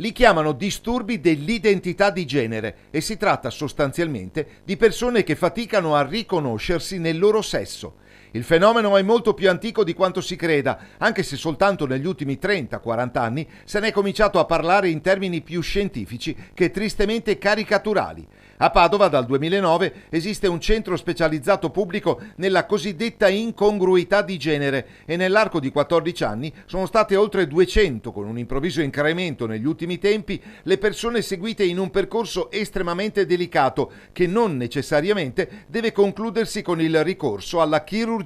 Li chiamano disturbi dell'identità di genere e si tratta sostanzialmente di persone che faticano a riconoscersi nel loro sesso. Il fenomeno è molto più antico di quanto si creda, anche se soltanto negli ultimi 30-40 anni se ne è cominciato a parlare in termini più scientifici che tristemente caricaturali. A Padova dal 2009 esiste un centro specializzato pubblico nella cosiddetta incongruità di genere e nell'arco di 14 anni sono state oltre 200, con un improvviso incremento negli ultimi tempi, le persone seguite in un percorso estremamente delicato che non necessariamente deve concludersi con il ricorso alla chirurgia.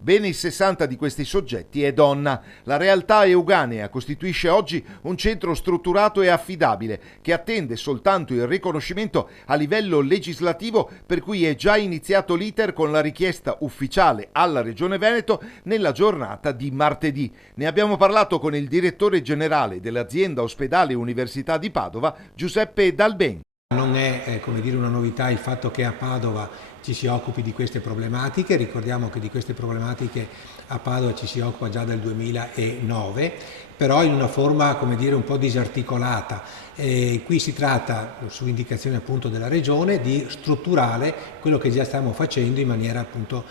Bene il 60 di questi soggetti è donna. La realtà euganea costituisce oggi un centro strutturato e affidabile che attende soltanto il riconoscimento a livello legislativo, per cui è già iniziato l'iter con la richiesta ufficiale alla Regione Veneto nella giornata di martedì. Ne abbiamo parlato con il direttore generale dell'azienda Ospedale Università di Padova, Giuseppe Dalben. Non è come dire, una novità il fatto che a Padova ci si occupi di queste problematiche. Ricordiamo che di queste problematiche a Padova ci si occupa già dal 2009, però in una forma, come dire, un po' disarticolata. Qui si tratta, su indicazione appunto della Regione, di strutturare quello che già stiamo facendo in maniera appunto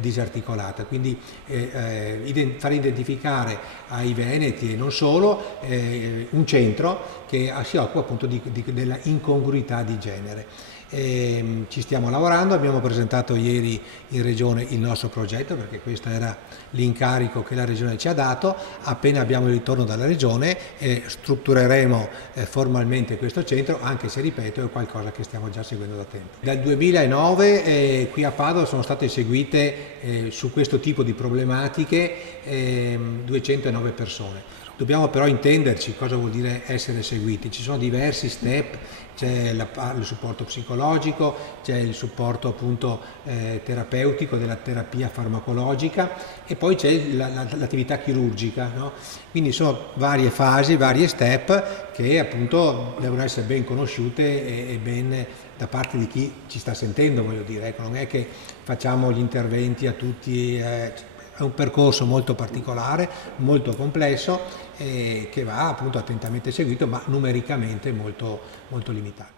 disarticolata, quindi far identificare ai veneti e non solo un centro che si occupa appunto della incongruità di genere. Ci stiamo lavorando, abbiamo presentato ieri in Regione il nostro progetto, perché questo era l'incarico che la Regione ci ha dato. Appena abbiamo il ritorno dalla Regione struttureremo formalmente questo centro, anche se, ripeto, è qualcosa che stiamo già seguendo da tempo. Dal 2009 qui a Padova sono state eseguite su questo tipo di problematiche 209 persone. Dobbiamo però intenderci cosa vuol dire essere seguiti. Ci sono diversi step, c'è il supporto psicologico, c'è il supporto appunto terapeutico della terapia farmacologica e poi c'è l'attività chirurgica, no? Quindi sono varie fasi, varie step che appunto devono essere ben conosciute e ben da parte di chi ci sta sentendo, voglio dire. Ecco, non è che facciamo gli interventi a tutti. È un percorso molto particolare, molto complesso, che va appunto attentamente seguito, ma numericamente molto limitato.